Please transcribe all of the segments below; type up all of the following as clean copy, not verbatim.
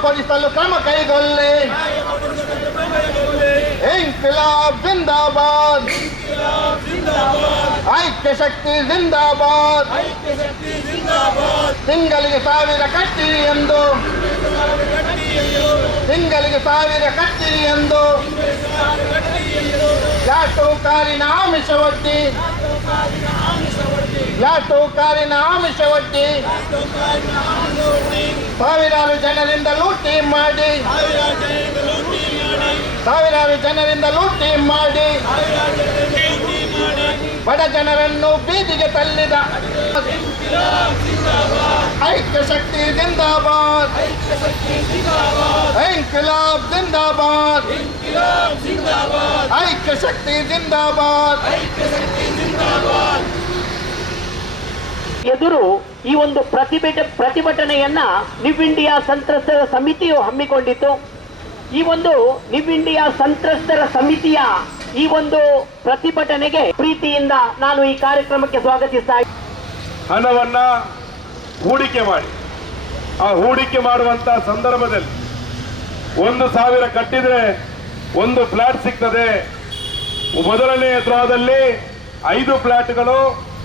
ನಾಶಪಡಿಸಲು ಕ್ರಮ ಕೈಗೊಳ್ಳಿ. ಇನ್ಕಿಲಾಬ್ ಜಿಂದಾಬಾದ್, ಐಕ್ಯ ಶಕ್ತಿ ಜಿಂದಾಬಾದ್. ತಿಂಗಳಿಗೆ 1000 ಕಟ್ಟಿರಿ ಎಂದು, ತಿಂಗಳಿಗೆ 1000 ಕಟ್ಟಿರಿ ಎಂದು ಯಾಟೋಕಾರಿನ ಆಮಿಷವೊಡ್ಡಿ, ಯಾಟೋಕಾರಿನ ಆಮಿಷವೊಡ್ಡಿ ಸಾವಿರಾರು ಜನರಿಂದ ಲೂಟಿ ಮಾಡಿ, ಸಾವಿರಾರು ಜನರಿಂದ ಲೂಟಿ ಮಾಡಿ ಬಡ ಜನರನ್ನು ಬೀದಿಗೆ ತಳ್ಳಿದ ಐಕ್ಯ ಶಕ್ತಿ ಜಿಂದಾಬಾದ್, ಇನ್ಕಿಲಾಬ್ ಜಿಂದಾಬಾದ್, ಐಕ್ಯ ಶಕ್ತಿ ಜಿಂದಾಬಾದ್. ಎದುರು ಈ ಒಂದು ಪ್ರತಿಭಟನೆಯನ್ನ ನ್ಯೂ ಇಂಡಿಯಾ ಸಂತ್ರಸ್ತರ ಸಮಿತಿಯು ಹಮ್ಮಿಕೊಂಡಿತ್ತು. ಈ ಒಂದು ನ್ಯೂ ಇಂಡಿಯಾ ಸಂತ್ರಸ್ತರ ಸಮಿತಿಯ ಈ ಒಂದು ಪ್ರತಿಭಟನೆಗೆ ಪ್ರೀತಿಯಿಂದ ನಾನು ಈ ಕಾರ್ಯಕ್ರಮಕ್ಕೆ ಸ್ವಾಗತಿಸ್ತಾ ಇದ್ದೇನೆ. ಹಣವನ್ನ ಹೂಡಿಕೆ ಮಾಡಿ, ಆ ಹೂಡಿಕೆ ಮಾಡುವಂತ ಸಂದರ್ಭದಲ್ಲಿ 1,000 ಕಟ್ಟಿದ್ರೆ 1 ಫ್ಲಾಟ್ ಸಿಗ್ತದೆ. ಮೊದಲನೇ ದ್ರೋಹದಲ್ಲಿ 5 ಫ್ಲಾಟ್ಗಳು,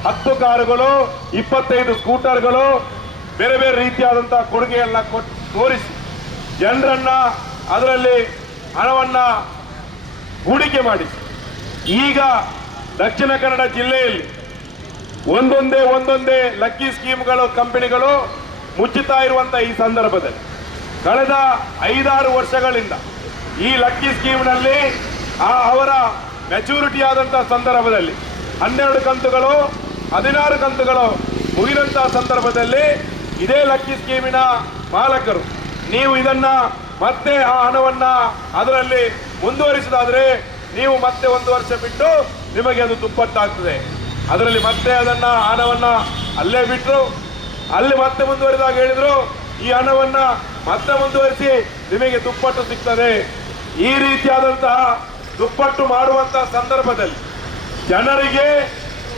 10 ಕಾರುಗಳು, 25 ಸ್ಕೂಟರ್ಗಳು, ಬೇರೆ ಬೇರೆ ರೀತಿಯಾದಂತಹ ಕೊಡುಗೆಯನ್ನ ತೋರಿಸಿ ಜನರನ್ನ ಅದರಲ್ಲಿ ಹಣವನ್ನ ಹೂಡಿಕೆ ಮಾಡಿ ಈಗ ದಕ್ಷಿಣ ಕನ್ನಡ ಜಿಲ್ಲೆಯಲ್ಲಿ ಒಂದೊಂದೇ ಲಕ್ಕಿ ಸ್ಕೀಮ್ಗಳು ಕಂಪನಿಗಳು ಮುಚ್ಚುತ್ತಾ ಇರುವಂತಹ ಈ ಸಂದರ್ಭದಲ್ಲಿ ಕಳೆದ 5-6 ವರ್ಷಗಳಿಂದ ಈ ಲಕ್ಕಿ ಸ್ಕೀಮ್ನಲ್ಲಿ ಅವರ ಮೆಚುರಿಟಿ ಆದಂತಹ ಸಂದರ್ಭದಲ್ಲಿ 12 ಕಂತುಗಳು 16 ಕಂತುಗಳು ಮುಗಿದಂತಹ ಸಂದರ್ಭದಲ್ಲಿ ಇದೇ ಲಕ್ಕಿ ಸ್ಕೀಮಿನ ಮಾಲಕರು ನೀವು ಇದನ್ನ ಮತ್ತೆ ಆ ಹಣವನ್ನ ಅದರಲ್ಲಿ ಮುಂದುವರಿಸಿದಾದ್ರೆ ನೀವು ಮತ್ತೆ 1 ವರ್ಷ ಬಿಟ್ಟು ನಿಮಗೆ ಅದು ದುಪ್ಪಟ್ಟಾಗ್ತದೆ. ಅದರಲ್ಲಿ ಮತ್ತೆ ಅದನ್ನ ಹಣವನ್ನ ಅಲ್ಲೇ ಬಿಟ್ಟರು, ಅಲ್ಲಿ ಮತ್ತೆ ಮುಂದುವರಿದಾಗ ಹೇಳಿದ್ರು ಈ ಹಣವನ್ನ ಮತ್ತೆ ಮುಂದುವರಿಸಿ ನಿಮಗೆ ದುಪ್ಪಟ್ಟು ಸಿಗ್ತದೆ. ಈ ರೀತಿಯಾದಂತಹ ದುಪ್ಪಟ್ಟು ಮಾಡುವಂತಹ ಸಂದರ್ಭದಲ್ಲಿ ಜನರಿಗೆ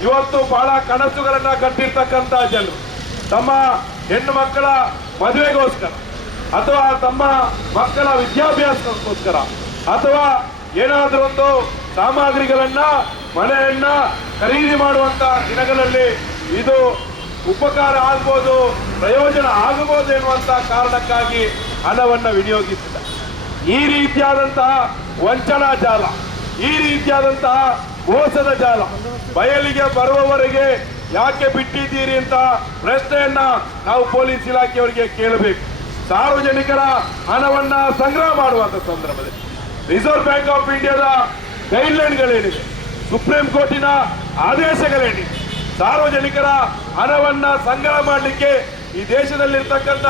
ಇವತ್ತು ಬಹಳ ಕನಸುಗಳನ್ನ ಕಟ್ಟಿರ್ತಕ್ಕಂಥ ಜನರು ತಮ್ಮ ಹೆಣ್ಣು ಮಕ್ಕಳ ಮದುವೆಗೋಸ್ಕರ ಅಥವಾ ತಮ್ಮ ಮಕ್ಕಳ ವಿದ್ಯಾಭ್ಯಾಸಕ್ಕೋಸ್ಕರ ಅಥವಾ ಏನಾದರೂ ಒಂದು ಸಾಮಗ್ರಿಗಳನ್ನ ಮನೆಯನ್ನ ಖರೀದಿ ಮಾಡುವಂತ ದಿನಗಳಲ್ಲಿ ಇದು ಉಪಕಾರ ಆಗ್ಬೋದು, ಪ್ರಯೋಜನ ಆಗಬಹುದು ಎನ್ನುವಂತ ಕಾರಣಕ್ಕಾಗಿ ಹಣವನ್ನ ವಿನಿಯೋಗಿಸಿದ ಈ ರೀತಿಯಾದಂತಹ ವಂಚನಾ ಜಾಲ, ಈ ರೀತಿಯಾದಂತಹ ಮೋಸದ ಜಾಲ ಬಯಲಿಗೆ ಬರುವವರೆಗೆ ಯಾಕೆ ಬಿಟ್ಟಿದ್ದೀರಿ ಅಂತ ಪ್ರಶ್ನೆಯನ್ನ ನಾವು ಪೊಲೀಸ್ ಇಲಾಖೆಯವರಿಗೆ ಕೇಳಬೇಕು. ಸಾರ್ವಜನಿಕರ ಹಣವನ್ನ ಸಂಗ್ರಹ ಮಾಡುವಂತ ಸಂದರ್ಭದಲ್ಲಿ ರಿಸರ್ವ್ ಬ್ಯಾಂಕ್ ಆಫ್ ಇಂಡಿಯಾದ ಗೈಡ್ಲೈನ್ಗಳೇನಿದೆ, ಸುಪ್ರೀಂ ಕೋರ್ಟಿನ ಆದೇಶಗಳೇನಿದೆ, ಸಾರ್ವಜನಿಕರ ಹಣವನ್ನ ಸಂಗ್ರಹ ಮಾಡಲಿಕ್ಕೆ ಈ ದೇಶದಲ್ಲಿರ್ತಕ್ಕಂಥ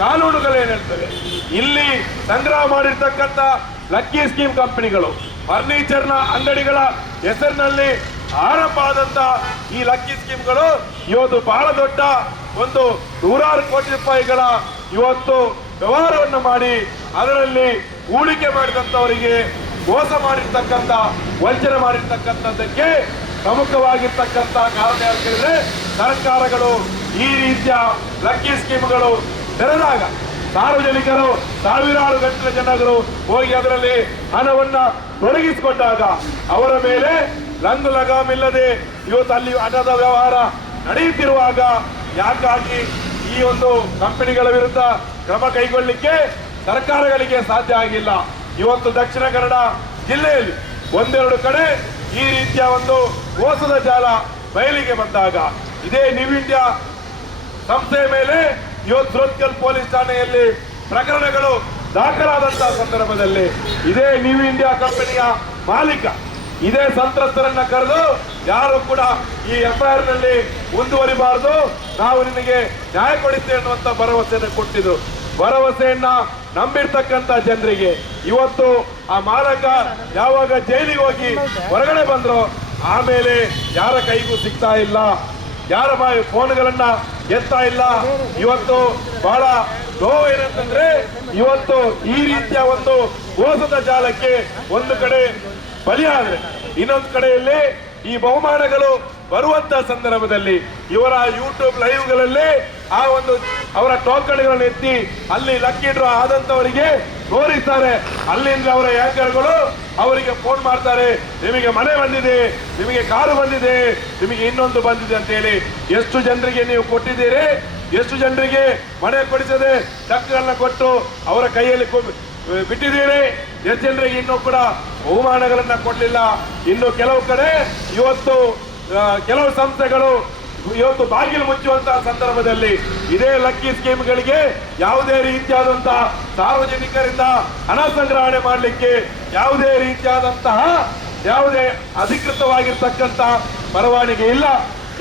ಕಾನೂನುಗಳೇನಿರ್ತವೆ, ಇಲ್ಲಿ ಸಂಗ್ರಹ ಮಾಡಿರ್ತಕ್ಕಂಥ ಲಕ್ಕಿ ಸ್ಕೀಮ್ ಕಂಪನಿಗಳು ಫರ್ನಿಚರ್ನ ಅಂಗಡಿಗಳ ಹೆಸರಿನಲ್ಲಿ ಆರಂಭ ಆದಂತ ಈ ಲಕ್ಕಿ ಸ್ಕೀಮ್ಗಳು ಇವತ್ತು ಬಹಳ ದೊಡ್ಡ ಒಂದು 100 ಕೋಟಿ ರೂಪಾಯಿಗಳ ಇವತ್ತು ವ್ಯವಹಾರವನ್ನು ಮಾಡಿ ಅದರಲ್ಲಿ ಹೂಡಿಕೆ ಮಾಡಿದಂಥವರಿಗೆ ಮೋಸ ಮಾಡಿರ್ತಕ್ಕಂಥ ವಂಚನೆ ಮಾಡಿರ್ತಕ್ಕಂಥದ್ದಕ್ಕೆ ಪ್ರಮುಖವಾಗಿರ್ತಕ್ಕಂಥ ಕಾರಣ ಹೇಳಿದ್ರೆ ಸರ್ಕಾರಗಳು ಈ ರೀತಿಯ ಲಕ್ಕಿ ಸ್ಕೀಮ್ಗಳು ತೆರೆದಾಗ ಸಾರ್ವಜನಿಕರು ಸಾವಿರಾರು ಗಟ್ಟಲೆ ಜನರು ಹೋಗಿ ಅದರಲ್ಲಿ ಹಣವನ್ನ ತೊಡಗಿಸಿಕೊಂಡಾಗ ಅವರ ಮೇಲೆ ಲಂಗು ಲಗಾಮಿಲ್ಲದೆ ಇವತ್ತು ಅಲ್ಲಿ ಹಣದ ವ್ಯವಹಾರ ನಡೆಯುತ್ತಿರುವಾಗ ಯಾಕಾಗಿ ಈ ಒಂದು ಕಂಪನಿಗಳ ವಿರುದ್ಧ ಕ್ರಮ ಕೈಗೊಳ್ಳಲಿಕ್ಕೆ ಸರ್ಕಾರಗಳಿಗೆ ಸಾಧ್ಯ ಆಗಿಲ್ಲ. ಇವತ್ತು ದಕ್ಷಿಣ ಕನ್ನಡ ಜಿಲ್ಲೆಯಲ್ಲಿ 1-2 ಕಡೆ ಈ ರೀತಿಯ ಒಂದು ಮೋಸದ ಜಾಲ ಬಯಲಿಗೆ ಬಂದಾಗ ಇದೇ ನ್ಯೂ ಇಂಡಿಯಾ ಸಂಸ್ಥೆಯ ಮೇಲೆ ಇವತ್ತು ಸುರತ್ಕಲ್ ಪೊಲೀಸ್ ಠಾಣೆಯಲ್ಲಿ ಪ್ರಕರಣಗಳು ದಾಖಲಾದಂತಹ ಸಂದರ್ಭದಲ್ಲಿ ಇದೇ ನ್ಯೂ ಇಂಡಿಯಾ ಕಂಪನಿಯ ಮಾಲೀಕ ಇದೇ ಸಂತ್ರಸ್ತರನ್ನ ಕರೆದು ಯಾರು ಕೂಡ ಈ ಎಫ್ಐಆರ್ ನಲ್ಲಿ ಮುಂದುವರಿಬಾರದು, ನಾವು ನಿಮಗೆ ನ್ಯಾಯ ಕೊಡಿಸ್ತೇವೆ ಅನ್ನುವಂತ ಭರವಸೆಯನ್ನು ಕೊಟ್ಟಿದ್ರು. ಭರವಸೆಯನ್ನ ನಂಬಿರ್ತಕ್ಕಂಥ ಜನರಿಗೆ ಇವತ್ತು ಆ ಮಾಲಕ ಯಾವಾಗ ಜೈಲಿಗೆ ಹೋಗಿ ಹೊರಗಡೆ ಬಂದ್ರು ಆಮೇಲೆ ಯಾರ ಕೈಗೂ ಸಿಗ್ತಾ ಇಲ್ಲ, ಯಾರ ಫೋನ್ಗಳನ್ನ ಎತ್ತಾ ಇಲ್ಲ. ಇವತ್ತು ಬಹಳ ನೋವು ಏನಂತಂದ್ರೆ ಇವತ್ತು ಈ ರೀತಿಯ ಒಂದು ಮೋಸದ ಜಾಲಕ್ಕೆ ಒಂದು ಕಡೆ ಬಲಿಯಾದ್ರೆ ಇನ್ನೊಂದು ಕಡೆಯಲ್ಲಿ ಈ ಬಹುಮಾನಗಳು ಬರುವಂತ ಸಂದರ್ಭದಲ್ಲಿ ಇವರ ಯೂಟ್ಯೂಬ್ ಲೈವ್ಗಳಲ್ಲಿ ಆ ಒಂದು ಅವರ ಟೋಕನ್ಗಳನ್ನು ಎತ್ತಿ ಅಲ್ಲಿ ಲಕ್ಕಿ ಡ್ರಾ ಆದಂತವರಿಗೆ ತೋರಿಸ್ತಾರೆ. ಅಲ್ಲಿಂದ ಅವರ ಆಂಕರ್ಗಳು ಅವರಿಗೆ ಫೋನ್ ಮಾಡ್ತಾರೆ, ನಿಮಗೆ ಮನೆ ಬಂದಿದೆ, ನಿಮಗೆ ಕಾರು ಬಂದಿದೆ, ನಿಮಗೆ ಇನ್ನೊಂದು ಬಂದಿದೆ ಅಂತ ಹೇಳಿ. ಎಷ್ಟು ಜನರಿಗೆ ನೀವು ಕೊಟ್ಟಿದ್ದೀರಿ, ಎಷ್ಟು ಜನರಿಗೆ ಮನೆ ಕೊಡಿಸದೆ ಚೆಕ್ಗಳನ್ನ ಕೊಟ್ಟು ಅವರ ಕೈಯಲ್ಲಿ ಬಿಟ್ಟಿದ್ದೀರಿ, ಎಷ್ಟು ಜನರಿಗೆ ಇನ್ನೂ ಕೂಡ ಬಹುಮಾನಗಳನ್ನ ಕೊಡಲಿಲ್ಲ. ಇನ್ನು ಕೆಲವು ಕಡೆ ಇವತ್ತು ಕೆಲವು ಸಂಸ್ಥೆಗಳು ಇವತ್ತು ಬಾಗಿಲು ಮುಚ್ಚುವಂತಹ ಸಂದರ್ಭದಲ್ಲಿ ಇದೇ ಲಕ್ಕಿ ಸ್ಕೀಮ್ಗಳಿಗೆ ಯಾವುದೇ ರೀತಿಯಾದಂತಹ ಸಾರ್ವಜನಿಕರಿಂದ ಹಣ ಸಂಗ್ರಹಣೆ ಮಾಡಲಿಕ್ಕೆ ಯಾವುದೇ ರೀತಿಯಾದಂತಹ ಯಾವುದೇ ಅಧಿಕೃತವಾಗಿರ್ತಕ್ಕಂಥ ಪರವಾನಗಿ ಇಲ್ಲ.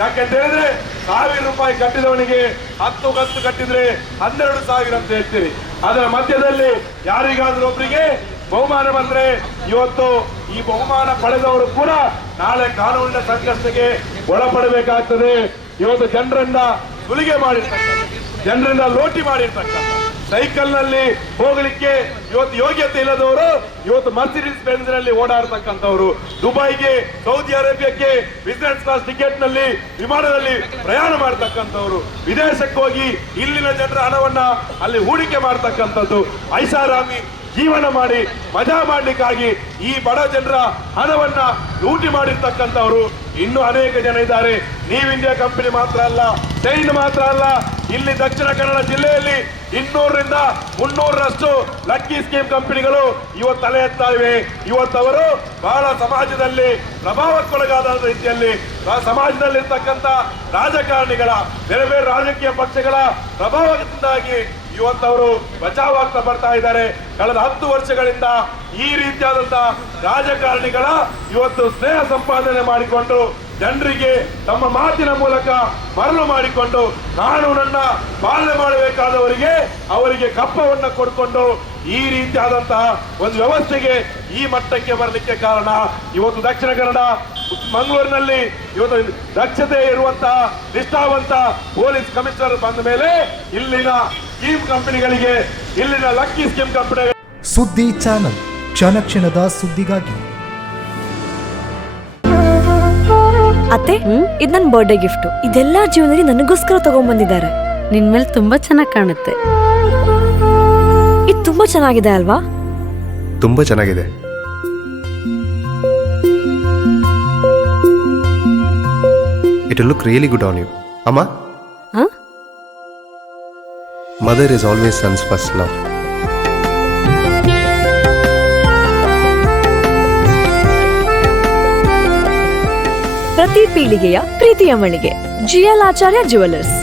ಯಾಕೆಂತ ಹೇಳಿದ್ರೆ 1000 ರೂಪಾಯಿ ಕಟ್ಟಿದವನಿಗೆ 10 ಕಂತು ಕಟ್ಟಿದ್ರೆ 12,000 ಅಂತ ಹೇಳ್ತೀರಿ. ಅದರ ಮಧ್ಯದಲ್ಲಿ ಯಾರಿಗಾದ್ರೂ ಒಬ್ಬರಿಗೆ ಬಹುಮಾನ ಬಂದ್ರೆ ಇವತ್ತು ಈ ಬಹುಮಾನ ಪಡೆದವರು ಕೂಡ ನಾಳೆ ಕಾನೂನಿನ ಸಂಕಷ್ಟಕ್ಕೆ ಒಳಪಡಬೇಕಾಗ್ತದೆ. ಇವತ್ತು ಜನರನ್ನ ಸುಲಿಗೆ ಮಾಡಿರ್ತಕ್ಕಂಥ, ಜನರನ್ನ ಲೋಟಿ ಮಾಡಿರ್ತಕ್ಕಂಥ, ಸೈಕಲ್ ನಲ್ಲಿ ಹೋಗ್ಲಿಕ್ಕೆ ಇವತ್ತು ಯೋಗ್ಯತೆ ಇಲ್ಲದವರು ಇವತ್ತು ಮರ್ಸಿಡೀಸ್ ಬೆಂಜ್ ನಲ್ಲಿ ಓಡಾಡ್ತಕ್ಕಂಥವ್ರು, ದುಬೈಗೆ ಸೌದಿ ಅರೇಬಿಯಾಕ್ಕೆ ಬಿಸಿನೆಸ್ ಕ್ಲಾಸ್ ಟಿಕೆಟ್ ನಲ್ಲಿ ವಿಮಾನದಲ್ಲಿ ಪ್ರಯಾಣ ಮಾಡ್ತಕ್ಕಂಥವ್ರು, ವಿದೇಶಕ್ಕೆ ಹೋಗಿ ಇಲ್ಲಿನ ಜನರ ಹಣವನ್ನ ಅಲ್ಲಿ ಹೂಡಿಕೆ ಮಾಡ್ತಕ್ಕಂಥದ್ದು, ಐಷಾರಾಮಿ ಜೀವನ ಮಾಡಿ ಮಜಾ ಮಾಡ್ಲಿಕ್ಕಾಗಿ ಈ ಬಡ ಜನರ ಹಣವನ್ನ ಲೂಟಿ ಮಾಡಿರ್ತಕ್ಕಂಥವ್ರು ಇನ್ನೂ ಅನೇಕ ಜನ ಇದ್ದಾರೆ. ನೀವು ಇಂಡಿಯಾ ಕಂಪನಿ ಮಾತ್ರ ಅಲ್ಲ, ಚೈನ್ ಮಾತ್ರ ಅಲ್ಲ, ಇಲ್ಲಿ ದಕ್ಷಿಣ ಕನ್ನಡ ಜಿಲ್ಲೆಯಲ್ಲಿ 200ರಿಂದ 300ರಷ್ಟು ಲಕ್ಕಿ ಸ್ಕೀಮ್ ಕಂಪನಿಗಳು ಇವತ್ತು ತಲೆ ಎತ್ತಾ ಇವೆ. ಇವತ್ತವರು ಬಹಳ ಸಮಾಜದಲ್ಲಿ ಪ್ರಭಾವಕ್ಕೊಳಗಾದ ರೀತಿಯಲ್ಲಿ ಸಮಾಜದಲ್ಲಿರ್ತಕ್ಕಂಥ ರಾಜಕಾರಣಿಗಳ ಬೇರೆ ಬೇರೆ ರಾಜಕೀಯ ಪಕ್ಷಗಳ ಪ್ರಭಾವದಿಂದಾಗಿ ಇವತ್ತವರು ಬಚಾವಾಗ್ತಾ ಬರ್ತಾ ಇದ್ದಾರೆ. ಕಳೆದ 10 ವರ್ಷಗಳಿಂದ ಈ ರೀತಿಯಾದಂತಹ ರಾಜಕಾರಣಿಗಳ ಇವತ್ತು ಸ್ನೇಹ ಸಂಪಾದನೆ ಮಾಡಿಕೊಂಡು ಜನರಿಗೆ ತಮ್ಮ ಮಾತಿನ ಮೂಲಕ ಮರಳು ಮಾಡಿಕೊಂಡು ಕಾನೂನನ್ನ ಪಾಲನೆ ಮಾಡಬೇಕಾದವರಿಗೆ ಅವರಿಗೆ ಕಪ್ಪವನ್ನ ಕೊಡ್ಕೊಂಡು ಈ ರೀತಿಯಾದಂತಹ ಒಂದು ವ್ಯವಸ್ಥೆಗೆ ಈ ಮಟ್ಟಕ್ಕೆ ಬರಲಿಕ್ಕೆ ಕಾರಣ ಇವತ್ತು ದಕ್ಷಿಣ ಕನ್ನಡ ಮಂಗಳೂರಿನಲ್ಲಿ ಇವತ್ತು ದಕ್ಷತೆ ಇರುವಂತಹ ನಿಷ್ಠಾವಂತ ಪೊಲೀಸ್ ಕಮಿಷನರ್ ಬಂದ ಮೇಲೆ ಇಲ್ಲಿನ ಸ್ಕೀಮ್ ಕಂಪನಿಗಳಿಗೆ, ಇಲ್ಲಿನ ಲಕ್ಕಿ ಸ್ಕೀಮ್ ಕಂಪನಿಗಳಿಗೆ ಸುದ್ದಿ ಚಾನಲ್ ಕ್ಷಣ ಕ್ಷಣದ ಸುದ್ದಿಗಾಗಿ. ಅತ್ತೆ, ಇದು ನನ್ನ ಬರ್ಡೇ ಗಿಫ್ಟ್. ಇದೆಲ್ಲ ಜೀವನದಲ್ಲಿ ನನಗೋಸ್ಕರ ತಗೊಂಡ್ಬಂದಿದ್ದಾರೆ. ನಿನ್ ಮೇಲೆ ತುಂಬಾ ಚೆನ್ನಾಗಿ ಕಾಣುತ್ತೆ. ಇದು ತುಂಬಾ ಚೆನ್ನಾಗಿದೆ ಅಲ್ವಾ? ತುಂಬಾ ಚೆನ್ನಾಗಿದೆ. It will look really good on you. Amma? Huh? Mother is always son's first love. ಪ್ರತಿ ಪೀಳಿಗೆಯ ಪ್ರೀತಿಯ ಮಳಿಗೆ GL ಆಚಾರ್ಯ ಜ್ಯುವೆಲರ್ಸ್.